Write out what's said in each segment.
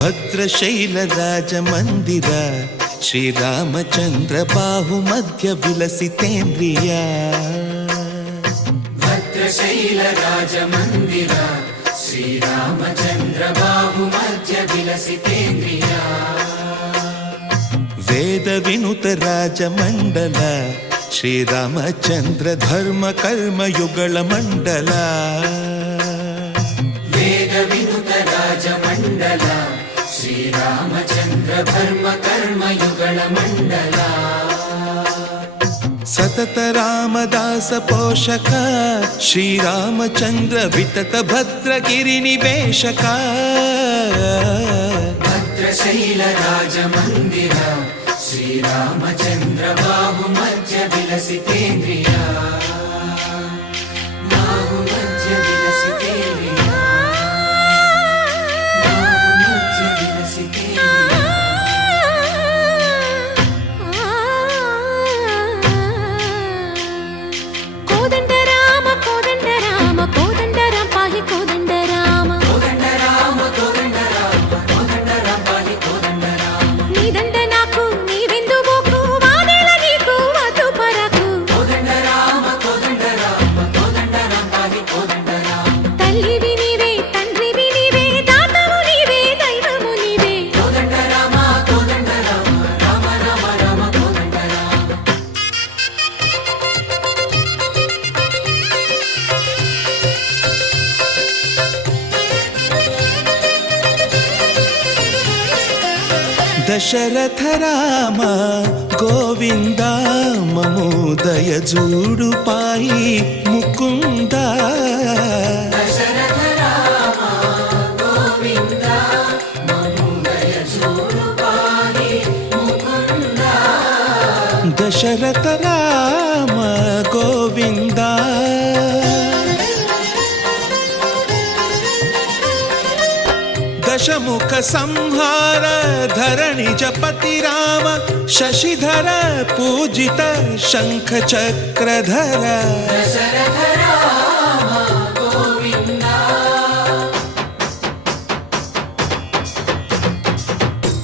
ಭದ್ರಶೈಲ ರಾಜ ಮಂದಿರ ಶ್ರೀರಾಮಚಂದ್ರ ಬಾಹು ಮಧ್ಯ ವಿಲಸಿತೇಂದ್ರಿಯ. ಭದ್ರಶೈಲ ರಾಜ ಮಂದಿರ ಶ್ರೀರಾಮಚಂದ್ರ ಬಾಹು ಮಧ್ಯ ವಿಲಸಿತೇಂದ್ರಿಯ. ವೇದ ವಿನುತ ರಾಜ ಮಂಡಲ ಶ್ರೀರಾಮಚಂದ್ರ ಧರ್ಮ ಕರ್ಮ ಯುಗಳ ಮಂಡಲ. ವೇದ ವಿನುತ ರಾಜ ಮಂಡಲ ಶ್ರೀರಾಮಚಂದ್ರ ಧರ್ಮ ಕರ್ಮ ಯುಗಳ ಮಂಡಲ. ಸತತ ರಾಮದಾಸ ಪೋಷಕ ಶ್ರೀರಾಮಚಂದ್ರ ವಿತತ ಭದ್ರಗಿರಿ ನಿವೇಶಕ. ಭದ್ರಶೈಲ ರಾಜ ಮಂದಿರ ಶ್ರೀರಾಮಚಂದ್ರ ಬಾಹು ಮಧ್ಯ ವಿಲಸಿತೇಂದ್ರಿಯ. ಬಾಹು ಮಧ್ಯ ವಿಲಸಿತೇಂದ್ರಿಯ. ಬಾಹು ಮಧ್ಯ ವಿಲಸಿತೇಂದ್ರಿಯ. ಕೋದಂಡ ರಾಮ ಕೋದಂಡ ರಾಮ ಕೋದಂಡ ರಾಮ ಪಾಹಿ ಕೋದಂಡ ರಾಮ. ಕೋದಂಡ ರಾಮ ಕೋದಂಡ ರಾಮ ಕೋದಂಡ ರಾಮ ಪಾಹಿ ಕೋದಂಡ ರಾಮ. ನೀದಂಡ ನಾಕು ನೀವೆಂದು ಬೋಕು ವಾದೇಲ ನೀಕು ಅದು ಪರಕು. ಕೋದಂಡ ರಾಮ ಕೋದಂಡ ರಾಮ ಕೋದಂಡ ರಾಮ ಪಾಹಿ ಕೋದಂಡ ರಾಮ. ತಲ್ಲಿವಿ ನೀವೇ ತಂಡ್ರಿವಿ ನೀವೇ ದಾತವು ನೀವೇ ದೈವವು ನೀವೇ. ಕೋದಂಡ ರಾಮ ಕೋದಂಡ ರಾಮ ರಾಮ ರಾಮ ರಾಮ ಕೋದಂಡ ರಾಮ. ದಶರಥ ರಾಮ ಗೋವಿಂದ ಮಮೋದಯ ಜೂಡು ಪಾಯಿ ಮುಕುಂದ. ದಶರಥ ರಾಮ ಗೋವಿಂದ ಮಮೋದಯ ಜೂಡು ಪಾಹಿ ಮುಕುಂದ. ದಶರಥ ರಾಮ ಗೋವಿಂದ. ದಶಮುಖ ಸಂಹಾರ ಧರಣಿ ಜಪತಿ ರಾಮ ಶಶಿಧರ ಪೂಜಿತ ಶಂಖ ಚಕ್ರಧರ. ದಶರಥ ರಾಮ ಗೋವಿಂದ.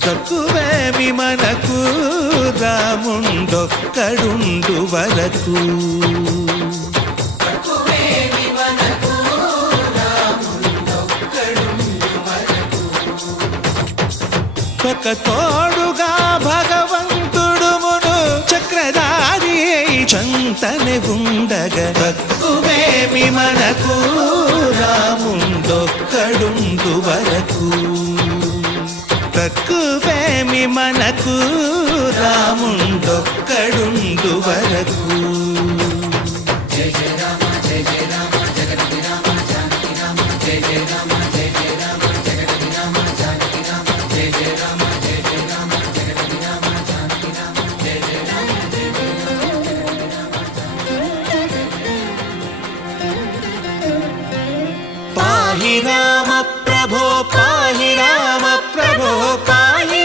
తక్కువే విమనకు రాముండొక్కడుండు వరకు. తక్కువే విమనకు రాముండొక్కడుండు వరకు. ఒక తోడుగా భగవంతుడు మును చక్రధారి చంతనే ఉండగ. తక్కువేమి మనకు రాముండొక్కడుండు వరకు. తక్కువేమి మనకు రాముండొక్కడుండు వరకు. జయ జయ రామ జయ జయ రామ జగతి రామ జానకి రామ జయ జయ రామ జయ జయ రామ జగతి రామ జానకి రామ జయ జయ రామ జయ జయ రామ జగతి రామ జానకి రామ జయ జయ రామ జయ జయ రామ. పాహి రామ ప్రభో పాహి రామ ప్రభో పాహి